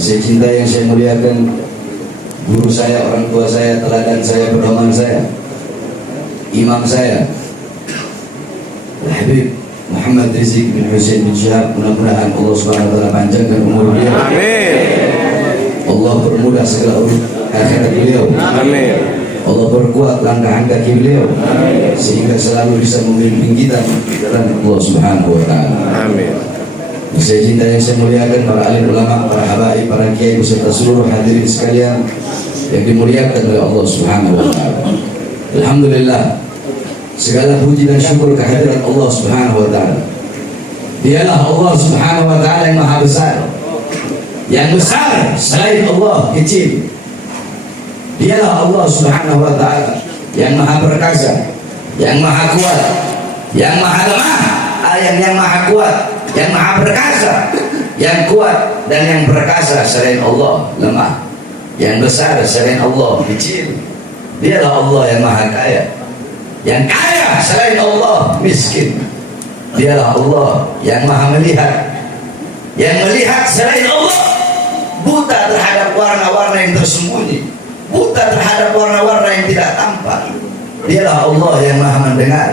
Saya cinta yang saya muliakan, guru saya, orang tua saya, teladan saya, pedoman saya, imam saya, Habib Muhammad Rizik bin Hussein bin Syihab. Mudah-mudahan Allah Subhanahu wa taala panjangkan umur beliau. Amin. Allah permudah segala urus akhirat beliau. Amin. Allah perkuat langkah kaki beliau sehingga selalu bisa memimpin kita dalam Allah Subhanahu wa taala. Amin. Saya cinta yang saya muliakan para alim ulama, para habaib, para kiai beserta seluruh hadirin sekalian yang dimuliakan oleh Allah Subhanahu wa taala. Alhamdulillah, segala puji dan syukur kehadirat Allah Subhanahu wa taala. Dialah Allah Subhanahu wa taala yang maha besar. Yang besar selain Allah kecil. Dialah Allah Subhanahu wa taala yang maha perkasa, yang maha kuat, yang maha lemah, yang maha kuat, yang maha perkasa, yang kuat dan yang perkasa selain Allah lemah, yang besar selain Allah kecil. Dialah Allah yang maha kaya, yang kaya selain Allah miskin. Dialah Allah yang maha melihat, yang melihat selain Allah buta terhadap warna-warna yang tersembunyi, buta terhadap warna-warna yang tidak tampak. Dialah Allah yang maha mendengar,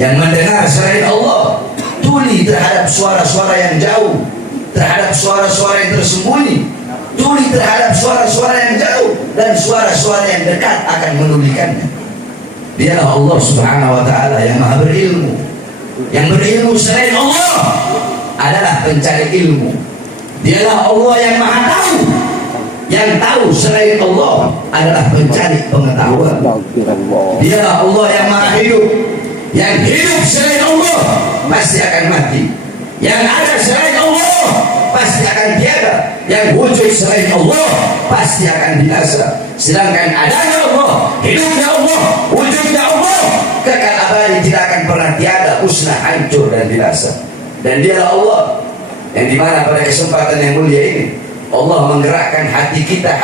yang mendengar selain Allah tuli terhadap suara-suara yang jauh, terhadap suara-suara yang tersembunyi, tuli terhadap suara-suara yang jauh, dan suara-suara yang dekat akan menulikannya. Dialah Allah Subhanahu wa taala yang maha berilmu. Yang berilmu selain Allah adalah pencari ilmu. Dialah Allah yang maha tahu. Yang tahu selain Allah adalah pencari pengetahuan. Dialah Allah yang maha hidup. Yang hidup selain Allah pasti akan mati. Yang ada selain Allah pasti akan tiada. Yang wujud selain Allah pasti akan binasa. Sedangkan adanya Allah, hidupnya Allah, wujudnya Allah, kekal abadi, tidak akan pernah tiada, musnah, hancur dan binasa. Dan dialah Allah yang dimana pada kesempatan yang mulia ini Allah menggerakkan hati kita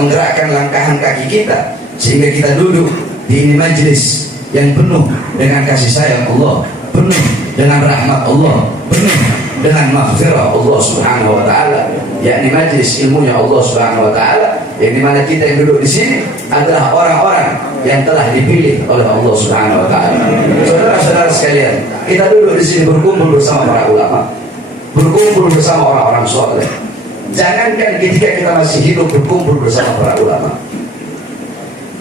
menggerakkan langkahan kaki kita sehingga kita duduk di ini majlis yang penuh dengan kasih sayang Allah, penuh dengan rahmat Allah, penuh dengan maghfirah Allah Subhanahu wa taala, yakni majlis ilmunya Allah Subhanahu wa taala, yang dimana kita yang duduk di sini adalah orang-orang yang telah dipilih oleh Allah Subhanahu wa taala. Saudara-saudara sekalian, kita duduk di sini berkumpul bersama para ulama, berkumpul bersama orang-orang soleh. Jangankan ketika kita masih hidup berkumpul bersama para ulama.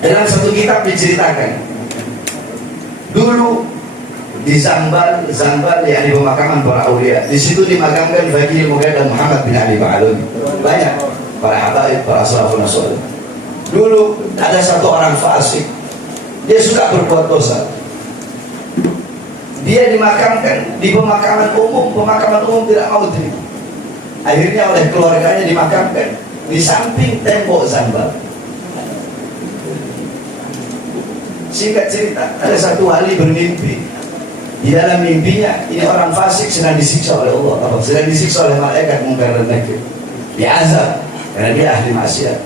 Dalam satu kitab diceritakan dulu di Zambal yang di pemakaman para aulia, di situ dimakamkan Bagi Mughadam Muhammad bin Ali Ba'aluni. Banyak para habaib, para salafun salih. Dulu ada satu orang fasik, dia suka berbuat dosa. Dia dimakamkan di pemakaman umum tidak mau terima. Akhirnya oleh keluarganya dimakamkan di samping tembok Zambal. Singkat cerita, ada satu wali bermimpi. Di dalam mimpinya, ini orang fasik sedang disiksa oleh Allah, sedang disiksa oleh malaikat Munkar dan Nakir, diazab karena dia ahli maksiat.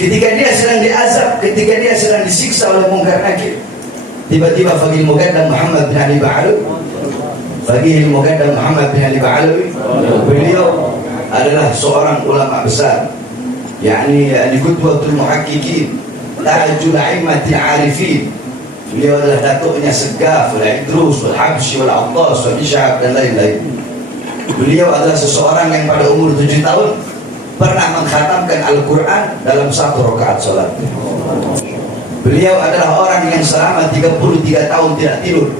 Ketika dia sedang diazab, ketika dia sedang disiksa oleh Munkar Nakir, tiba-tiba Bagi Mughadam Muhammad bin Ali Ba'aluni, Bagi Mughadam Muhammad bin Ali Ba'aluni, beliau adalah seorang ulama besar, yakni qudwatul muhaqqiqin, tajul a'immatil 'arifin. Beliau adalah datuknya Segaf, Idrus, Habsyi, Attas, Ishaq dan lain-lain. Beliau adalah seseorang yang pada umur 7 tahun pernah mengkhatamkan Al-Quran dalam 1 rakaat salat. Beliau adalah orang yang selama 33 tahun tidak tidur.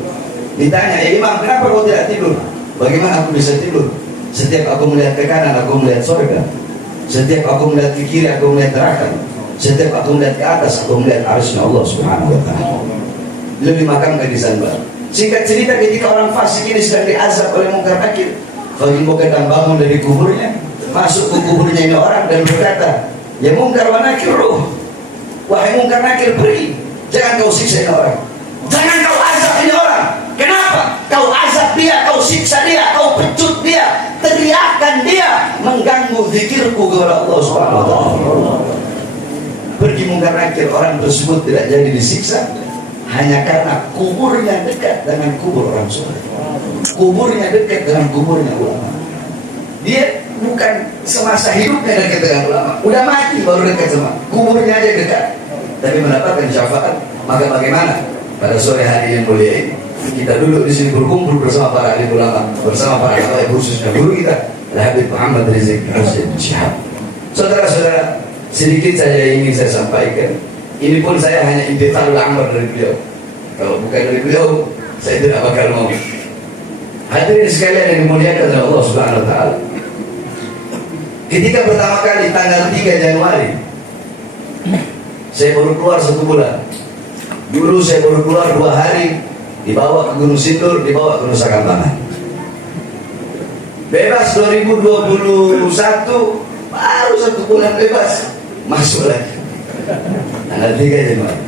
Ditanya, Imam, kenapa kau tidak tidur? Bagaimana aku bisa tidur? Setiap aku melihat ke kanan, aku melihat surga. Setiap aku melihat ke kiri, aku melihat neraka. Setiap aku melihat ke atas, aku melihat arsy Allah Subhanahu wa taala. Beliau dimakamkan di Zambal. Singkat cerita, ketika orang fasik ini sedang diazab oleh Munkar Nakir, Bagi Mughadam bangun dari kuburnya, masuk ke kuburnya ini orang dan berkata, ya Munkar wa Nakir, wahai Munkar Nakir, pergi, jangan kau siksa ini orang, jangan kau azab ini orang. Kenapa? Kau azab dia, kau siksa dia, kau pecut dia, teriakan dia, mengganggu zikirku kepada Allah Subhanahu wa taala. Pergi Munkar Nakir, orang tersebut tidak jadi disiksa hanya karena kuburnya dekat dengan kubur orang soleh, kuburnya dekat dengan kuburnya ulama. Dia bukan semasa hidupnya dekat dengan ulama, udah mati baru dekat sama, kuburnya aja dekat, tapi mendapatkan syafaat. Maka bagaimana pada sore hari yang mulia ini kita duduk di sini berkumpul bersama para alim ulama, bersama para habaib, khususnya guru kita Habib Muhammad Rizik Hussein Syihab. Saudara-saudara, sedikit saja ingin saya sampaikan. Ini pun saya hanya intiqalul amr dari beliau. Kalau bukan dari beliau, saya tidak bakal mau. Hadirin sekalian yang dimuliakan oleh Allah Subhanahu wa taala. Ketika pertama kali tanggal 3 Januari saya baru keluar 1 bulan. Dulu saya baru keluar 2 hari, dibawa ke Gunung Sindur, dibawa ke Nusa Kambangan. Bebas 2021, baru 1 bulan bebas, masuk lagi. Tanggal 3 Januari.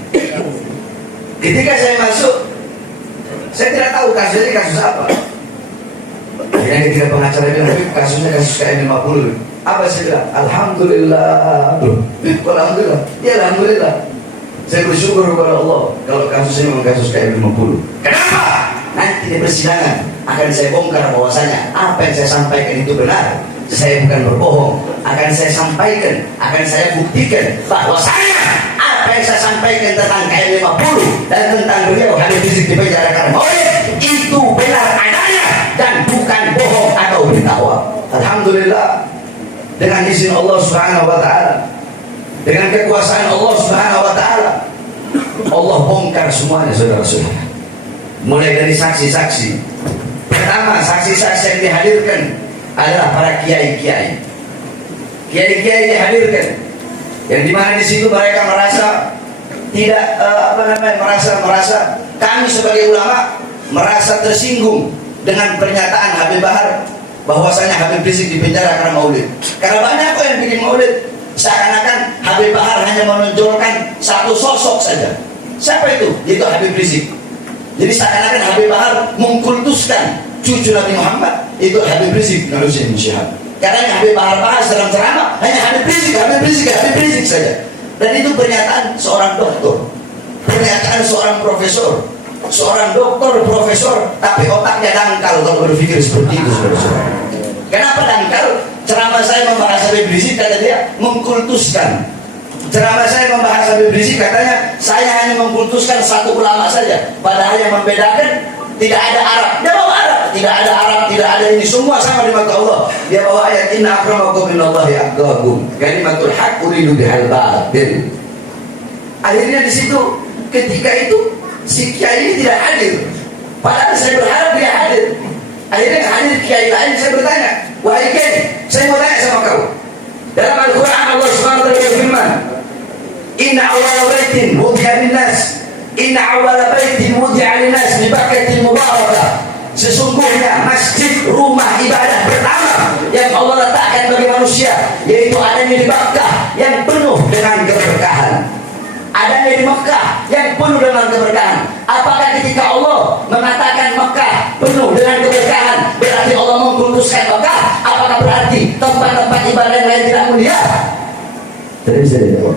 Ketika saya masuk, saya tidak tahu kasusnya kasus apa. Akhirnya ketika pengacara bilang, kasusnya kasus KM 50. Apa saya bilang? Alhamdulillah. Alhamdulillah. Ya alhamdulillah. Saya bersyukur kepada Allah kalau kasusnya memang kasus KM 50. Kenapa? Nanti di persidangan akan saya bongkar bahwasanya apa yang saya sampaikan itu benar. Saya bukan berbohong. Akan saya sampaikan, akan saya buktikan bahwasanya apa yang saya sampaikan tentang KM 50 dan tentang beliau Habib Rizik di penjara karena maulid itu benar adanya dan bukan bohong atau berita hoax. Alhamdulillah, dengan izin Allah Subhanahu wa taala, dengan kekuasaan Allah Subhanahu wa taala, Allah bongkar semuanya, saudara-saudara. Mulai dari saksi-saksi. Pertama, saksi-saksi yang dihadirkan adalah para kiai-kiai. Kiai-kiai dihadirkan, yang dimana di situ mereka merasa tidak merasa kami sebagai ulama merasa tersinggung dengan pernyataan Habib Bahar bahwasanya Habib Rizik di penjara karena maulid. Karena banyak kok yang bikin maulid seakan-akan Habib Bahar hanya menonjolkan satu sosok saja. Siapa itu? Yaitu Habib Rizik. Jadi seakan-akan Habib Bahar mengkultuskan cucu Nabi Muhammad, itu Habib Rizik Hussein Syihab. Karena yang Habib Bahar bahas dalam ceramah hanya Habib Rizik, Habib Rizik, Habib Rizik saja. Dan itu pernyataan seorang doktor, pernyataan seorang profesor, seorang doktor profesor, tapi otaknya dangkal kalau berpikir seperti itu, saudara-saudara. Kenapa dangkal? Ceramah saya membahas Habib Rizik, kata dia, mengkultuskan. Ceramah saya membahas Habib Rizik, katanya saya hanya mengkultuskan satu ulama saja. Padahal yang membedakan tidak ada Arab. Dia bawa Arab, tidak ada Arab, tidak ada ini, semua sama di mata Allah. Dia bawa ayat inna akramakum minallahi atqakum. Kalimatul haqq uridu bihal batil. Akhirnya di situ ketika itu si kiai ini tidak hadir. Padahal saya berharap dia hadir. Akhirnya hadir kiai lain, saya bertanya, wahai kiai, saya mau tanya sama kau. Dalam Al-Quran Allah Subhanahu wa taala berfirman, inna awwala baitin wudi'a lin-nas, inna awwala baitin wudi'a lin-nas bi Bakkatil Mubarakah. Sesungguhnya masjid rumah ibadah pertama yang Allah letakkan bagi manusia yaitu adanya di Makkah yang penuh dengan keberkahan. Adanya di Mekah yang penuh dengan keberkahan. Apakah ketika Allah mengatakan Mekah penuh dengan keberkahan berarti Allah mengkuduskan Mekah? Apakah berarti tempat-tempat ibadah yang lain tidak mulia? Tidak bisa dijawab.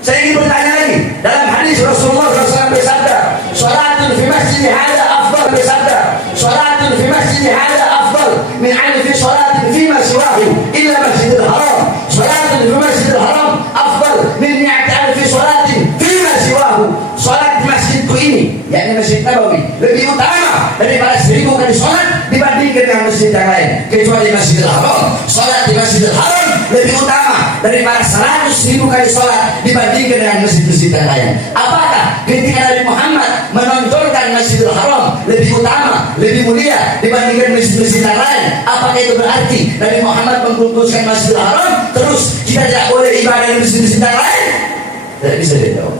Saya ingin bertanya lagi. Dalam hadis Rasulullah SAW bersabda, "Shalatul fi masjid hada afdal," bersabda, "Shalatul fi masjid hada afdal min alfi shalatin fi ma siwahu illa Masjidil Haram. Shalatul fi Masjidil Haram afdal min mi'ati alfi shalatin fi ma siwahu." Salat di masjidku ini, yakni Masjid Nabawi, lebih utama daripada 1000 kali salat dibandingkan dengan masjid yang lain kecuali Masjidil Haram. Salat di Masjidil Haram lebih utama daripada 100.000 kali salat dibandingkan dengan masjid-masjid yang lain. Apakah ketika Nabi Muhammad menonjolkan Masjidil Haram lebih utama, lebih mulia dibandingkan masjid-masjid yang lain, apakah itu berarti Nabi Muhammad mengkuduskan Masjidil Haram terus kita tidak boleh ibadah di masjid-masjid yang lain? Tidak bisa dijawab.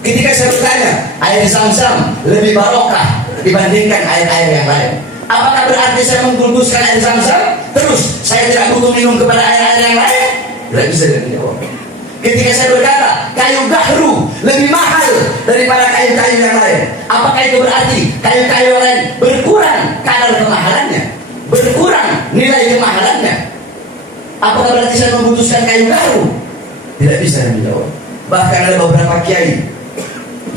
Ketika saya bertanya, air Zam-Zam lebih barokah dibandingkan air-air yang lain, apakah berarti saya mengkuduskan air Zam-Zam terus saya tidak butuh minum kepada air-air yang lain? Tidak bisa dijawab. Ketika saya berkata kayu gahru lebih mahal daripada kayu-kayu yang lain, apakah itu berarti kayu-kayu yang lain berkurang kadar kemahalannya, berkurang nilai kemahalannya? Apakah berarti saya memutuskan kayu gahru? Tidak bisa dijawab. Bahkan ada beberapa kiai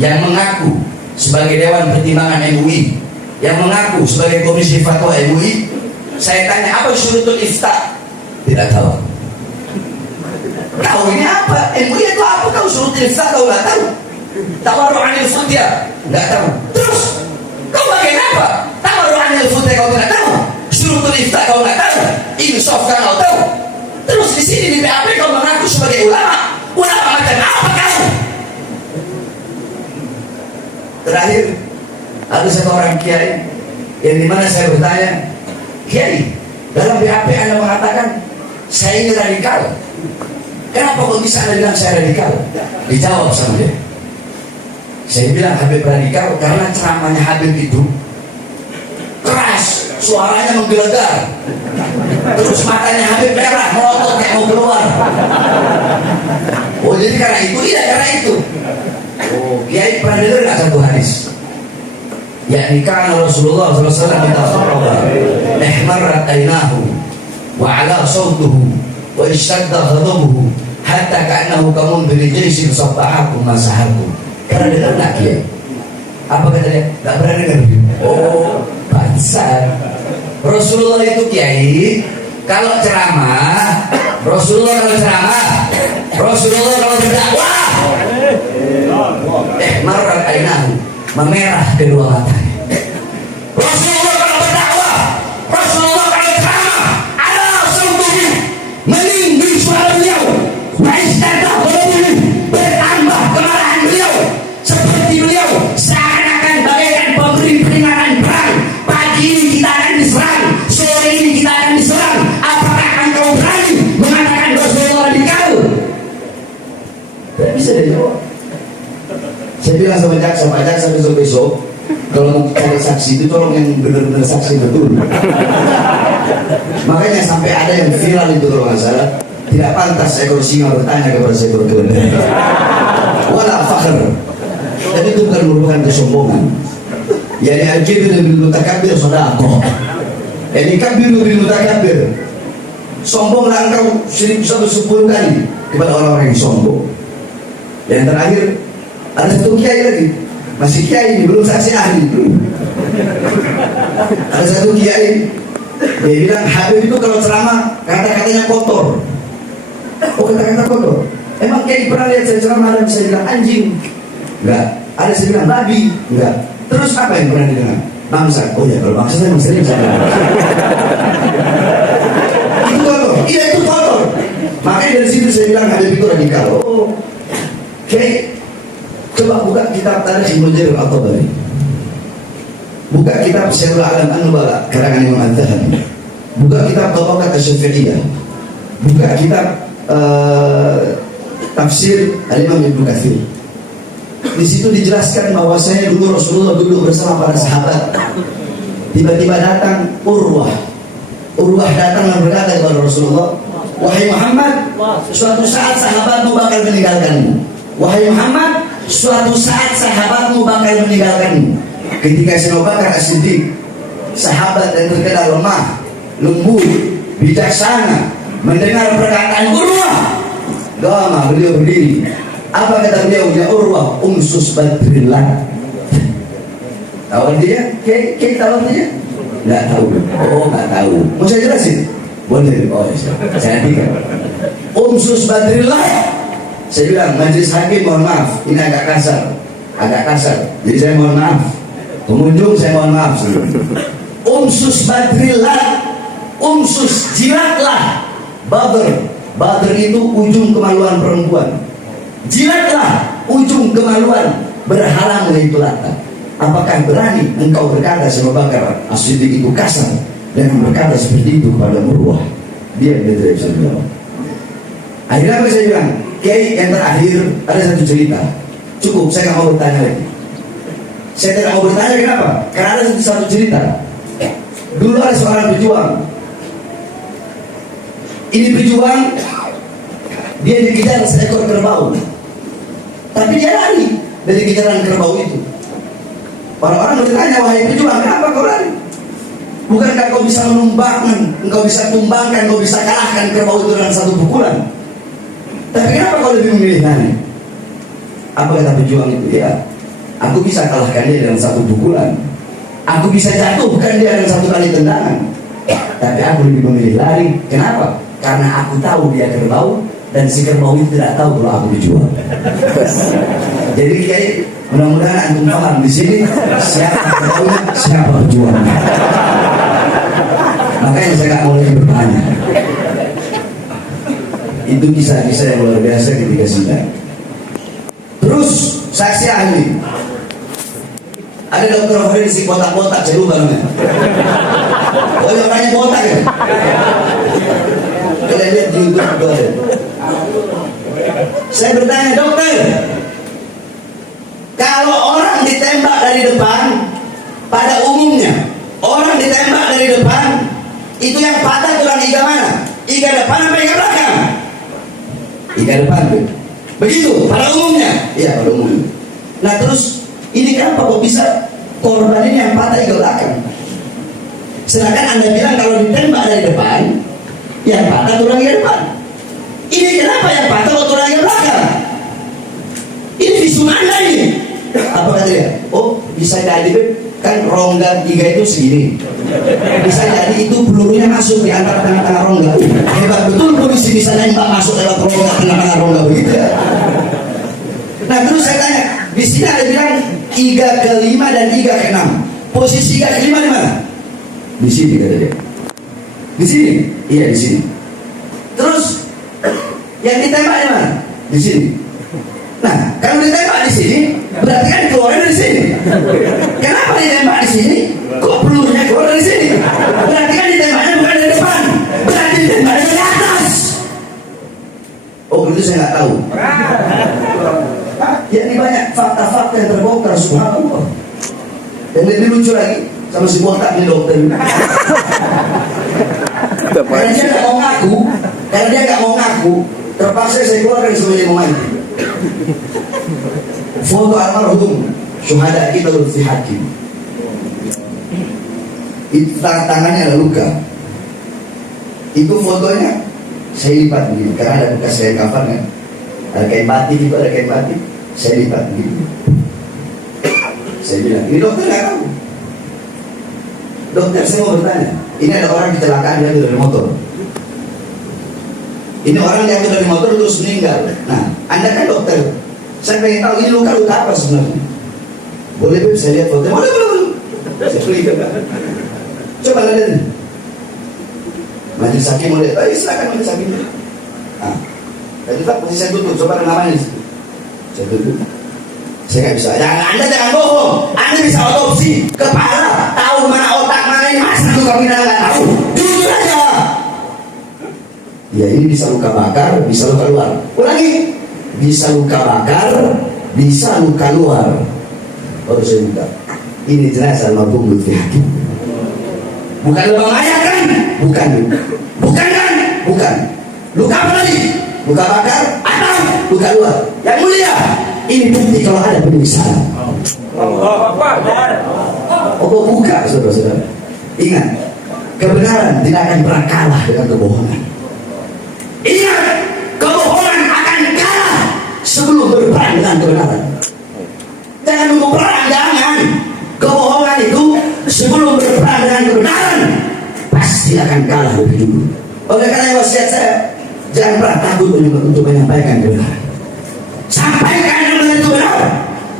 yang mengaku sebagai Dewan Pertimbangan MUI, yang mengaku sebagai Komisi Fatwa MUI, Saya tanya, apa syurutul ifta? Tidak tahu. Tahu ini apa? MUI itu apa? Kau syurutul ifta kau nggak tahu. Tawarru anil futya nggak tahu. Terus kau bagian apa? Tawarru anil futya kau tidak tahu. Syurutul ifta kau nggak tahu. Insaf kau tahu. Terus di sini di BAP kau mengaku sebagai ulama. Ulama macam apa kau? Terakhir ada satu orang kiai yang dimana saya bertanya, Kiai, dalam BAP Anda mengatakan saya ini radikal. Kenapa kok bisa Anda bilang saya radikal? Dijawab sama dia. Saya bilang Habib radikal karena ceramahnya Habib itu keras, suaranya menggelegar. Terus matanya Habib merah, melotot kayak mau keluar. Oh jadi karena itu? Iya karena itu. Oh Kiai pernah dengar nggak satu hadis? yakni kana Rasulullah SAW mutafarrada ihmarrat aynahu wa ala sawtuhu wa ishtadda ghadabuhu hatta ka'annahu kamundhiri jaysin sabba'akum masahakum. Pernah dengar nggak Kiai? Apa kata dia? Nggak pernah dengar. Oh pantesan Rasulullah itu Kiai kalau ceramah, Rasulullah kalau berdakwah ihmarrat aynahu, memerah kedua matanya. Rasulullah kalau berdakwah, Rasulullah kalau ceramah, ada sungguhnya meninggi suara beliau, waistadah beliau, bertambah kemarahan beliau, seperti beliau seakan-akan bagaikan pemberi peringatan perang. Pagi ini kita akan diserang, sore ini kita akan diserang. Apakah engkau berani mengatakan Rasulullah radikal? Tidak bisa dijawab. Saya bilang sama jaksa, Pak Jaksa besok kalau mau cari saksi itu tolong yang benar-benar saksi betul. Makanya sampai ada yang viral itu kalau nggak salah, tidak pantas ekor singa bertanya kepada seekor keledai. Wala fakhr. Dan itu bukan merupakan kesombongan. Yani al-kibru bil mutakabbir sadaqah. Yani kabir bil mutakabbir. Sombonglah engkau 1010 kali kepada orang-orang yang sombong. Yang terakhir ada satu kiai lagi, masih kiai ini, belum saksi ahli. Ada satu kiai, dia bilang Habib itu kalau ceramah kata-katanya kotor. Oh kata-kata kotor. Emang kiai pernah lihat saya ceramah dan saya bilang anjing? Enggak. Ada saya bilang babi? Enggak. Terus apa yang pernah didengar? Bangsa. Oh ya kalau bangsa saya sering saya. Itu kotor. Iya itu kotor. Makanya dari situ saya bilang Habib itu radikal. Oh, kiai. Coba buka kitab Tarikh Ibnu Jarir At-Tabari. Buka kitab Syiarul A'lam An-Nubala karangan Imam Az-Zahabi. Buka kitab Tabaqat Asy-Syafi'iyah. Buka kitab tafsir Al-Imam Ibnu Katsir. Di situ dijelaskan bahwasanya dulu Rasulullah duduk bersama para sahabat. Tiba-tiba datang Urwah. Urwah datang dan berkata kepada Rasulullah, "Wahai Muhammad, suatu saat sahabatmu bakal meninggalkanmu. Wahai Muhammad, suatu saat sahabatmu bakal meninggalkanmu." Ketika Abu Bakar As-Siddiq, sahabat yang terkenal lemah, lembut, bijaksana, mendengar perkataan Urwah, gama beliau berdiri. Apa kata beliau? Ya Urwah, umsus badrillah. Tahu dia? Kayak tahu dia? Nggak tahu. Oh nggak tahu. Mau saya jelasin? Boleh. Oh saya nantikan. Umsus badrillah. Saya bilang, majelis hakim mohon maaf, ini agak kasar. Jadi saya mohon maaf. Pengunjung saya mohon maaf. Umsus badrillah, umsus jilatlah. Badr itu ujung kemaluan perempuan. Jilatlah ujung kemaluan berhalang dari Lata. Apakah berani engkau berkata sama Bakar As-Siddiq itu kasar dan berkata seperti itu kepada Urwah? Dia tidak bisa menjawab. Akhirnya apa saya bilang? Kiai yang terakhir ada satu cerita. Cukup, saya nggak mau bertanya lagi. Saya tidak mau bertanya kenapa? Karena ada satu cerita. Dulu ada seorang pejuang. Ini pejuang, dia dikejar seekor kerbau. Tapi dia lari dari kejaran kerbau itu. Orang-orang bertanya, wahai pejuang, kenapa kau lari? Bukankah kau bisa menumbangkan, engkau bisa tumbangkan, kau bisa kalahkan kerbau itu dengan satu pukulan? Tapi kenapa kau lebih memilih lari? Apa kata pejuang itu? Ya, aku bisa kalahkan dia dengan satu pukulan. Aku bisa jatuhkan dia dengan satu kali tendangan. Tapi aku lebih memilih lari. Kenapa? Karena aku tahu dia kerbau, dan si kerbau itu tidak tahu kalau aku dijual. Jadi kayak mudah-mudahan antum paham di sini siapa kerbaunya, siapa penjualnya. Makanya saya nggak mau lagi bertanya. Itu kisah-kisah yang luar biasa ketika sidang. Terus saksi ahli. Ada dokter forensik botak-botak, saya lupa namanya. Oh, orangnya botak ya. Kalian lihat di YouTube juga ada. Saya bertanya, dokter, kalau orang ditembak dari depan, pada umumnya orang ditembak dari depan, itu yang patah tulang iga mana? Iga depan apa iga belakang? Iga depan tuh. Begitu pada umumnya. Iya, pada umumnya. Nah terus ini kenapa kok bisa korban ini yang patah iga belakang? Sedangkan Anda bilang kalau ditembak dari depan, yang patah tulang iga depan. Ini kenapa yang patah kok tulang iga belakang? Ini visum Anda ini. Apa kata dia? Oh, bisa jadi kan rongga iga itu segini. Bisa jadi itu pelurunya masuk di antara tengah-tengah rongga. Hebat betul polisi bisa nembak masuk lewat rongga, tengah-tengah rongga begitu ya. Nah terus saya tanya, di sini ada bilang iga ke-5 dan iga ke-6. Posisi iga ke-5 di mana? Di sini kata dia. Di sini? Iya di sini. Terus yang ditembak di mana? Di sini. Nah kalau ditembak di sini, berarti kan keluarnya dari sini. Kenapa ditembak di sini? Kok pelurunya keluar dari sini? Berarti kan ditembaknya bukan dari depan. Berarti ditembaknya dari atas. Oh itu saya nggak tahu. Ya ini banyak fakta-fakta yang terbongkar, subhanallah. Dan lebih lucu lagi sama si botak ini dokter. Karena dia nggak mau ngaku, terpaksa saya keluarkan sebagai pemain. Foto almarhum syuhada kita fi hakim. Itu tangannya ada luka. Itu fotonya saya lipat begini karena ada bekas kain kafan kan. Ada kain batik itu, ada kain batik. Saya lipat begini. Saya bilang, ini dokter nggak tahu. Dokter, saya mau bertanya. Ini ada orang kecelakaan jatuh dari motor. Ini orang jatuh dari motor terus meninggal. Nah, Anda kan dokter. Saya pengen tahu ini luka-luka apa sebenarnya. Boleh Beb, saya lihat fotonya. Boleh. Saya belikan. Coba lihat. Majelis hakim mau lihat. Silakan majelis hakim. Nah, tadi Pak, posisi saya tutup. Coba namanya. Saya tutup. Saya nggak bisa. Anda jangan bohong. Anda bisa otopsi kepala, tahu mana otak, mana ini masa luka pindah nggak tahu. Jujur aja. Ya ini bisa luka bakar, bisa luka luar. Ulangi. Bisa luka bakar, bisa luka luar. Baru saya buka. Ini jenazah almarhum Lutfi Hakim. Bukan lubang mayat kan? Bukan. Bukan kan? Bukan. Luka apa lagi? Luka bakar atau luka luar? Yang mulia, ini bukti kalau ada penyiksaan. Oh buka saudara-saudara. Ingat, kebenaran tidak akan pernah kalah dengan kebohongan. Ingat, kebohongan akan kalah sebelum berperang dengan kebenaran. Jangan nunggu perang, jangan. Kebohongan itu sebelum berperang dengan kebenaran pasti akan kalah lebih dulu. Oleh karena wasiat saya, jangan pernah takut untuk menyampaikan kebenaran. Sampaikan yang benar itu benar.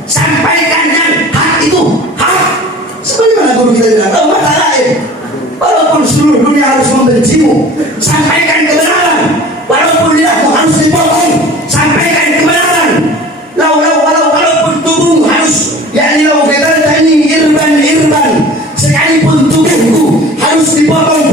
Sampaikan yang hak itu hak. Sebagaimana guru kita bilang, tahu mata lain. Walaupun seluruh dunia harus membencimu, sampaikan kebenaran. Walaupun lidahmu harus dipotong, sampaikan kebenaran. Walaupun tubuhmu harus, yakni lau kita tani irban, sekalipun tubuhku harus dipotong